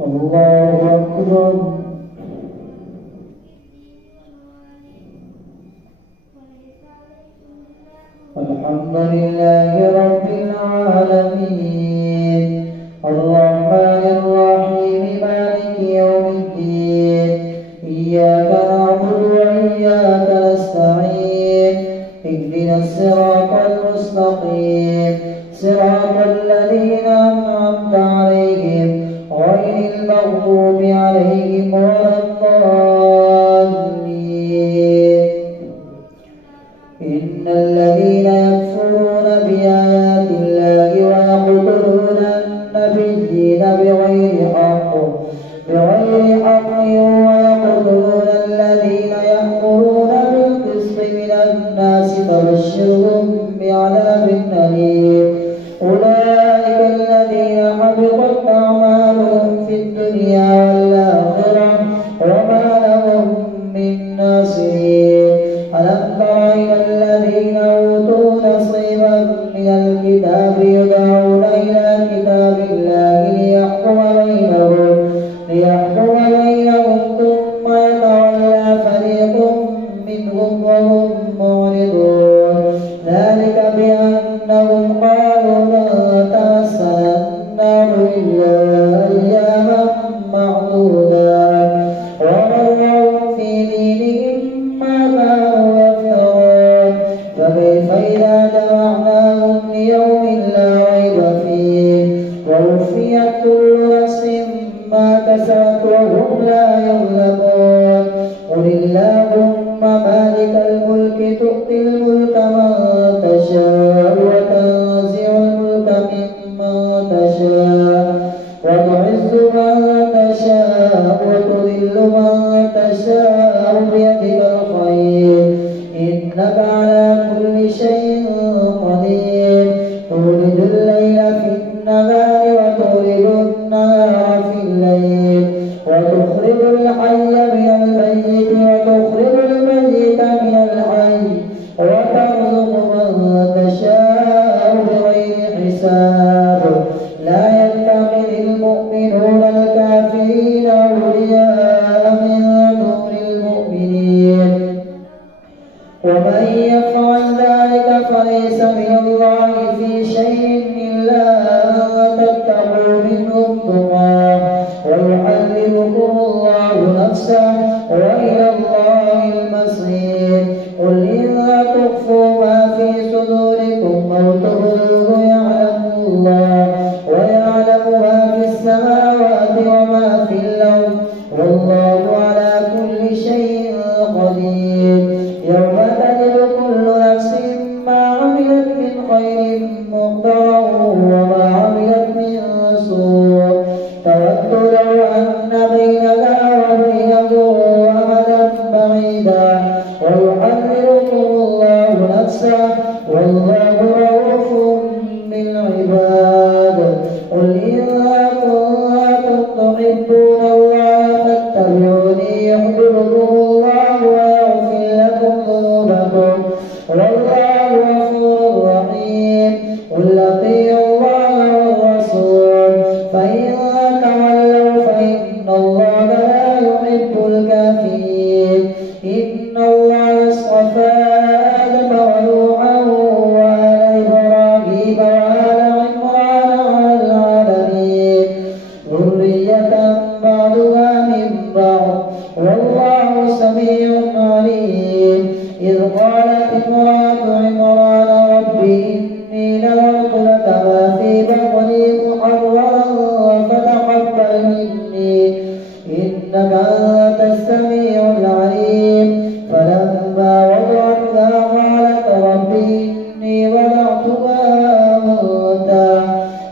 الله أكبر. الحمد لله رب العالمين الرحمن الرحيم مالك يوم الدين إياك نعبد وإياك نستعين اهدنا الصراط المستقيم صراط الذين أنعمت عليهم غير المغضوب عليهم ولا الضالين. إن الذين يكفرون بآيات الله ويقتلون النبيين بغير حق ويقتلون الذين يأمرون بالقسط من الناس فبشرهم بعذاب أليم. أولئك الذين حبطت أعمالهم في الدنيا والآخرة وما لهم من ناصرين. ألم تر إلى الذين أوتوا نصيبا من الكتاب يدعون إلى كتاب الله ليحكم بينهم ثم يتولى فريق منهم وهم معرضون. ذلك بأنهم قالوا لن تمسنا النار إلا أياما معدودات وغرهم في دينهم ما كانوا يفترون. فكيف إذا جمعناهم ليوم لا ريب فيه ووفيت كل نفس ما كسبت وهم لا يظلمون. قل اللهم مالك الملك تؤتي الملك من تشاء وتنزع الملك ممن تشاء وتعز من تشاء وتذل من تشاء بيدك الخير إنك على كل شيء قدير. تولد الليل في النهار وتولد النهار في الليل وتخرج الحي من الميت وتخرج الميت من الحي وترزق من تشاء بغير حساب. لا يتخذ المؤمنون الكافرين أولياء من دون المؤمنين ومن يفعل ذلك فليس من الله في شيء إلا أن تتقوا منهم تقاه ويحذركم الله نفسه وإلى الله المصير. قل إن تخفوا ما في صدوركم أو تبدوه يعلمه الله ويعلم ما في السماوات وما في الأرض والله على كل شيء قدير. يوم تجد كل نفس ما عملت من خير محضرا وما عملت من سوء تود لو أن بينها وبينه أمدا بعيدا ويحذركم الله نفسه والله رؤوف بالعباد. قل إن كنتم تحبون الله فاتبعوني يحببكم الله ويغفر لكم ذنوبكم والله غفور رحيم. قل أطيعوا الله والرسول فإن تولوا فإن الله لا يحب الكافرين. إن الله اصطفى آدم ونوحا وآل إبراهيم وآل عمران على العالمين ذرية بعضها من بعض والله سميع عليم. إذ قالت امرأة عمران رب إني نذرت لك ما في بطني محررا فتقبل مني إنك أنت السميع العليم. فلما وضعتها قالت رب إني وضعتها أنثى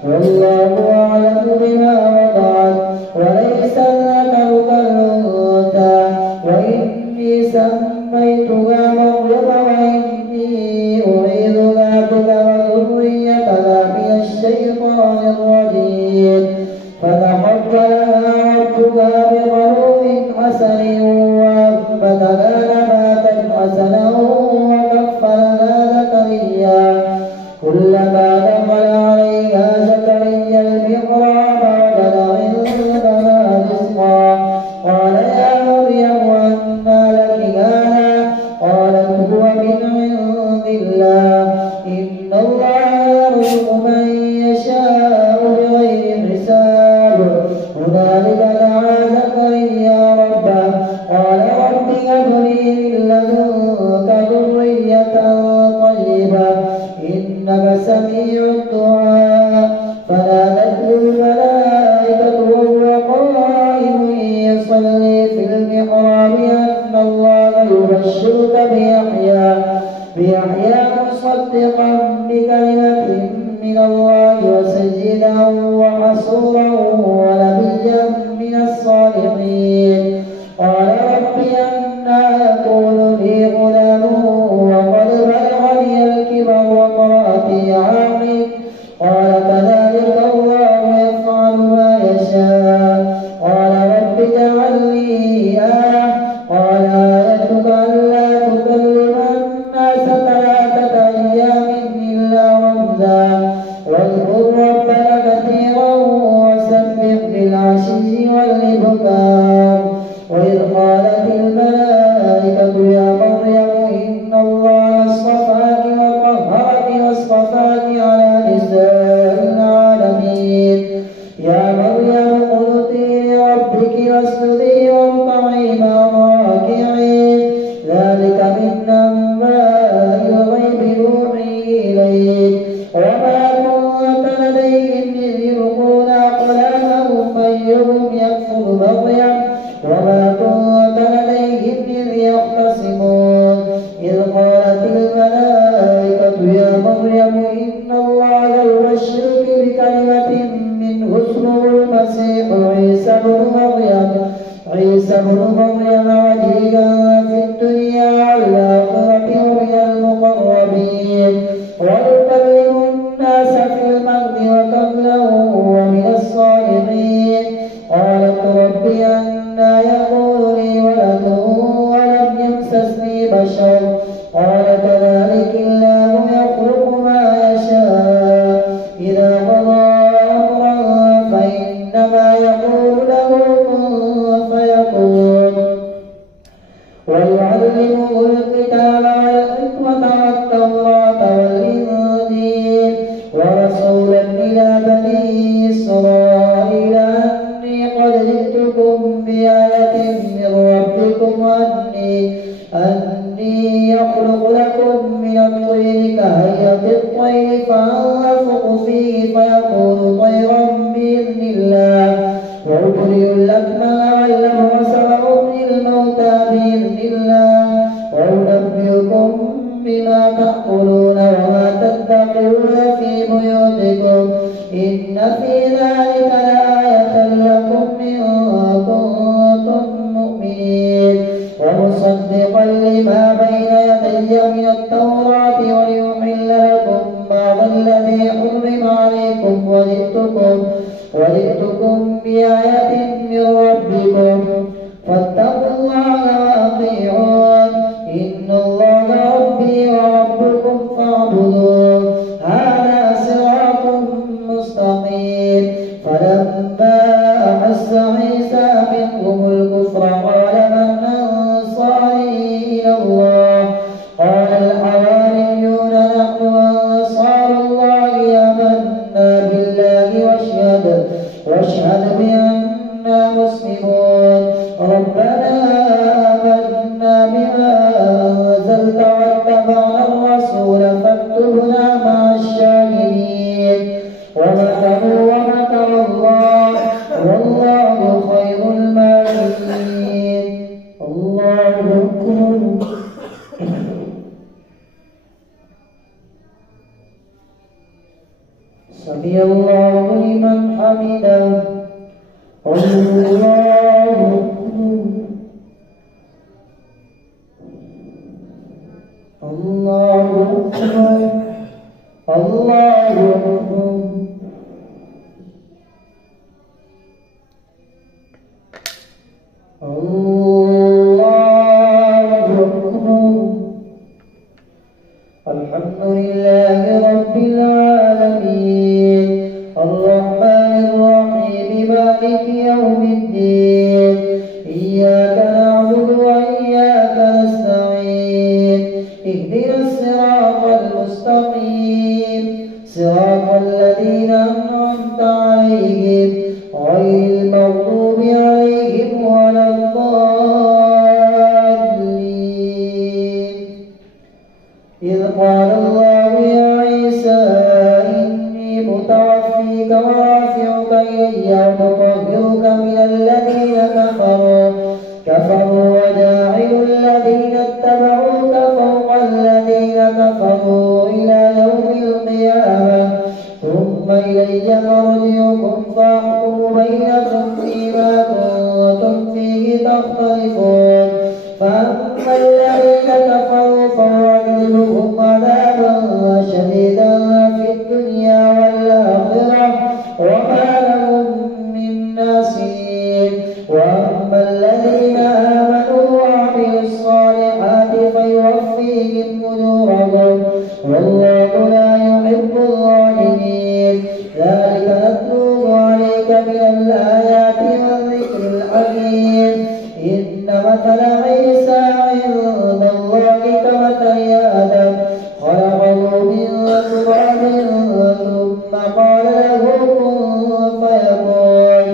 والله أعلم بما وضعت وليس الذكر كالأنثى وإني سميتها مريم وإني أعيذها بك وذريتها من الشيطان الرجيم. فتقبلها ربها بقبول حسن وأنبتها نباتا حسنا وكفلها زكريا كلما دخل عليها زكريا إن في ذلك لآية لكم إن كنتم مؤمنين ومصدقا لما بين يدي من التوراة وليحل لكم بعض الذي حرم عليكم وجئتكم بآية من ربكم فاتقوا الله وأطيعون إن الله ربي وربكم فاعبدوه هذا صراط مستقيم. فلما أحس عيسى منهم الكفر قال من أنصاري إلى الله قال الحواريون نحن أنصار الله آمنا بالله واشهد بأننا مسلمون ربنا آمنا بما أنزلت واتبعنا الرسول فاكتبنا مع الشاهدين ومكروا ومكر الله والله خير الماكرين. الله أكبر. سمع الله لمن حمده. الله الله أكبر. الله أكبر. الله أكبر. الحمد لله رب العالمين الرحمن الرحيم مالك يوم الدين إياك نعبد وإياك نستعين اهدنا الصراط المستقيم صراط الذين أنعمت عليهم غير المغضوب عليهم ولا الضالين. إذ قال الله يا عيسى إني متوفيك ورافعك إلي ومطهرك من الذين كفروا وجاعل الذين اتبعوك فوق الذين كفروا إلى يوم القيامة ثم إلي مرجعكم فأحكم بينكم فيما كنتم فيه تختلفون. فأما الذين كفروا فأعذبهم عذابا شديدا في الدنيا والآخرة وما لهم من ناصرين. وأما الذين آمنوا وعملوا الصالحات فيوفيهم أجورهم والله لا يحب الظالمين. ذلك نتلوه عليك من الآيات والذكر الحكيم. إن مثل عيسى عند الله كمثل آدم خلقه من تراب ثم قال له كن فيكون.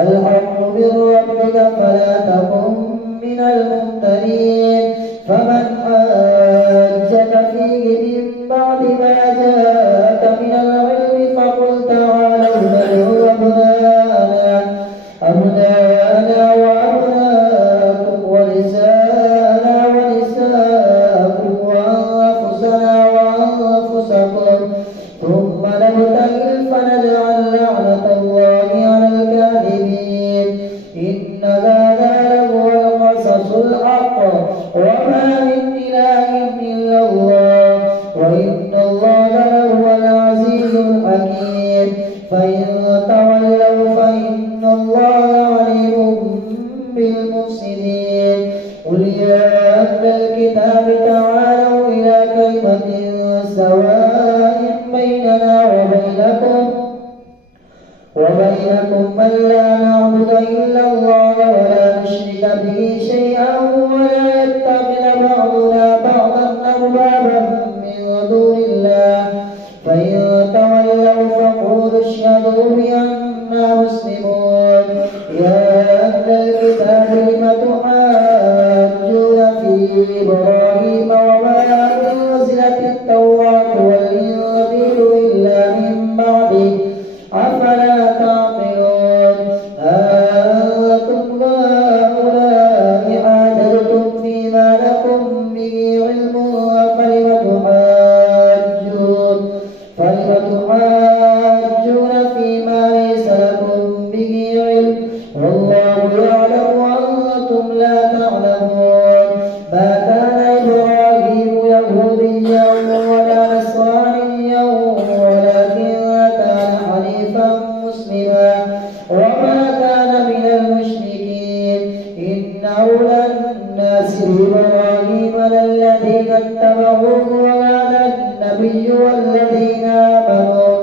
الحق من ربك فلا تكن من الممترين. فمن حاجك فيه من بعد ما جاءك من العلم فقل تعالوا ندعو أبناءنا وأبناءكم ونساءنا ونساءكم وأنفسنا وأنفسكم ثم نبتهل فنجعل لعنة الله على الكاذبين. إن هذا لهو القصص الحق وما من إله إلا الله وإن الله لهو العزيز الحكيم. فإن تولوا فإن الله عليم بالمفسدين. قل يا أهل الكتاب تعالوا إلى كلمة سواء بيننا وبينكم من لا نعبد إلا الله ولا نشرك به شيئا ولا يتخذ بعضنا بعضا أربابا من دون الله. فإن تولوا فقولوا اشهدوا بأننا مسلمون. يا أهل الكتاب لم تحاجون في إبراهيم وما أنزلت التوراة والإنجيل إلا من بعده أفلا تعقلون. أنتم هؤلاء حاججتم فيما لكم به علم فلم تحاجون فيما مسلما وما كان من المشركين إن أولى الناس بإبراهيم للذين اتبعوه وهذا النبي والذين آمنوا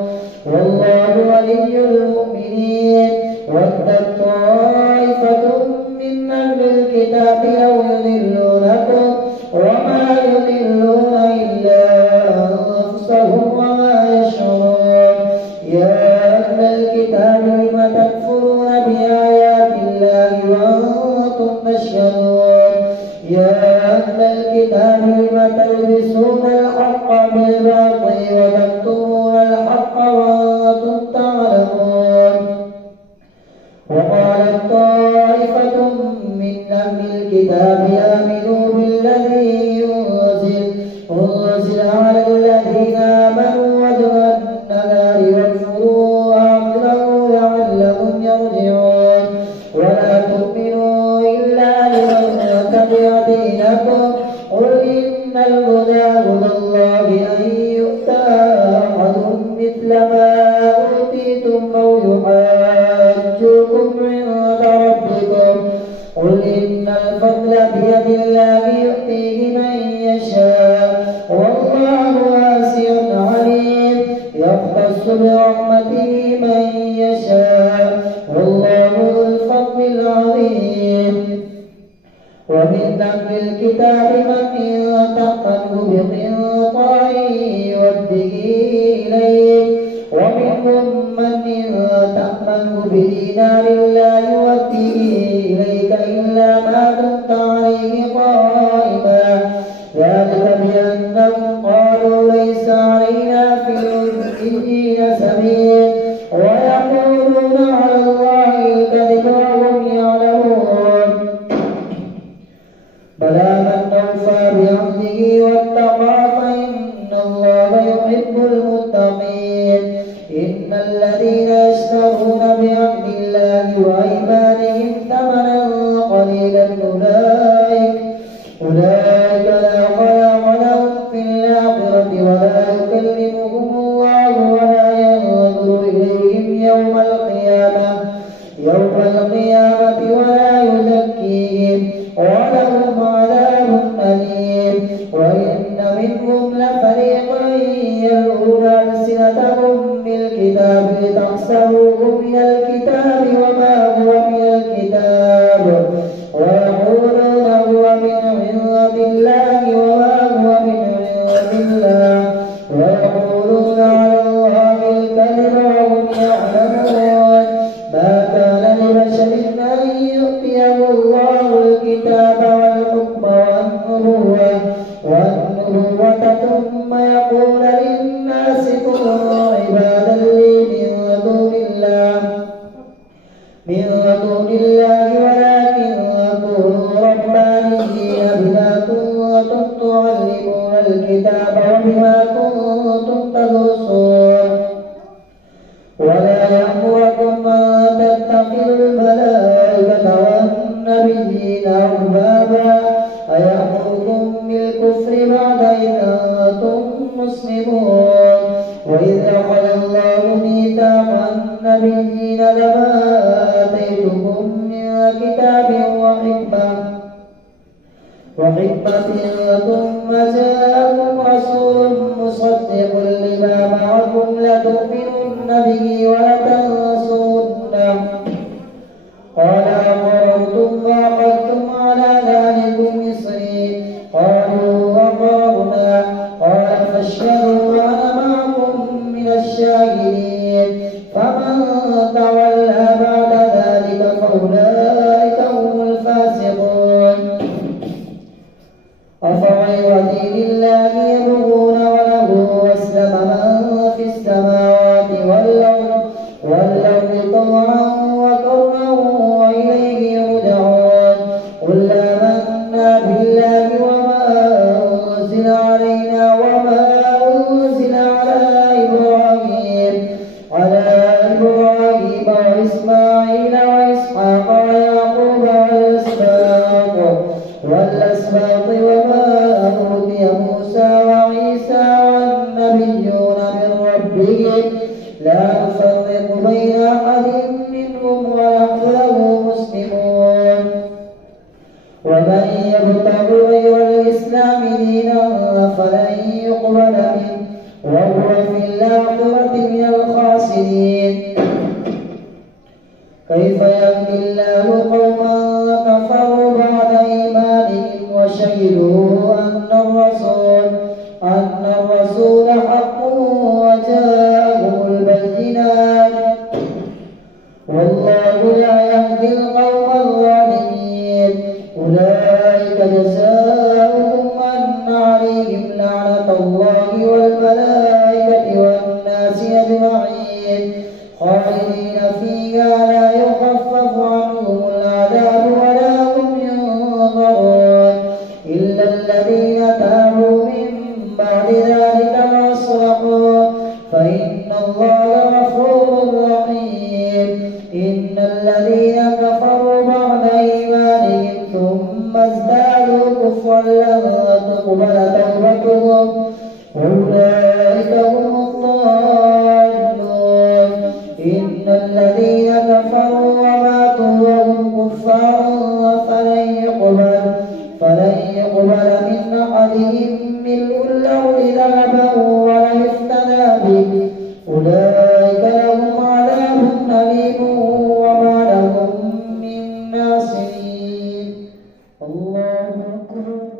والله ولي المؤمنين ودت طائفة من أهل الكتاب لو يضلونكم وما يضلون إلا أنفسهم وما يشعرون يا أهل الكتاب لم تكفرون بآيات الله وأنتم تشهدون يا أهل الكتاب لم تلبسون الحق بالباطل وتكتمون الحق وأنتم تعلمون وقالت طائفة من أهل الكتاب آمنوا بالذي أنزل على الذين آمنوا وجه النهار واكفروا آخره لعلهم يرجعون ولا تؤمنوا إلا لمن تبع دينكم قل إن الهدى هدى الله أن يؤتى أحد مثل ما أوتيتم أو يحاجوكم عند ربكم قل إن الفضل بيد الله يؤتيه من يشاء والله واسع عليم يختص برحمته من يشاء والله ذو الفضل العظيم ومن أهل الكتاب من إن تأمنه بقنطار يؤده إليك ومنهم من إن تأمنه بدينار لا يؤده إليك إلا ما دمت عليه قائما ذلك بأنهم قالوا ليس علينا في الأميين سبيل ويقولون على الله الكذب وهم يعلمون بلى من أوفى بعهده واتقى فإن الله يحب المتقين إن الذين يشترون بعهد الله وأيمانهم ثمنا قليلا أولئك لا خلاق لهم في الآخرة ولا يكلمهم الله ولا ينظر إليهم يوم القيامة ولا يزكيهم ولهم عذاب أليم وإن منهم لفريقا يلوون ألسنتهم بالكتاب لتحسبوه من الكتاب وما هو من الكتاب ويقولون هو من عند الله وما هو من عند الله ويقولون على الله الكذب وهم يعلمون ما كان لبشر أن يؤتيه الله الكتاب والحكم والنبوة ثم يقول للناس كونوا عبادا لي من دون الله ولكن كونوا ربانيين بما كنتم تعلمون الكتاب وبما كنتم تدرسون ولا يأمركم أن تتخذوا الملائكة والنبيين أربابا أيأمركم بالكفر بعد إذ أنتم مسلمون وإذ أخذ الله ميثاق النبيين لما آتيتكم من كتاب وحكمة ثم جاءكم رسول مصدق لما معكم لتؤمنن به ولتنصرنه قال أقررتم وأخذتم على ذلكم إصري قالوا أقررنا قال فاشهدوا وأنا معكم من الشاهدين فمن تولى بعد ذلك فأولئك هم الفاسقون أفغير دين الله يبغون وله أسلم من في السماوات والأرض لأحد منهم ونحن له مسلمون ومن يبتغ غير الإسلام دينا فلن يقبل منه وهو في الآخرة من الخاسرين كيف يهدي الله قوما كفروا بعد إيمانهم وشهدوا أن الرسول حق وجاءهم البينات والله لا يهدي القوم الظالمين أولئك جزاؤهم أن عليهم لعنة الله والملائكة والناس أجمعين خالدين فيها لا يخفف عنهم العذاب ولا هم ينظرون إلا الذين تابوا من بعد ذلك وأصلحوا فإن الله غفور رحيم إن الذين كفروا بعد إيمانهم ثم ازدادوا كفرا لن تقبل توبتهم أولئك هم الضالون إن الذين كفروا وماتوا وهم كفار فلن يقبل من أحدهم ملء الأرض ذهبا ولو افتدى به أولئك لهم عذاب أليم وما لهم من ناصرين الله أكبر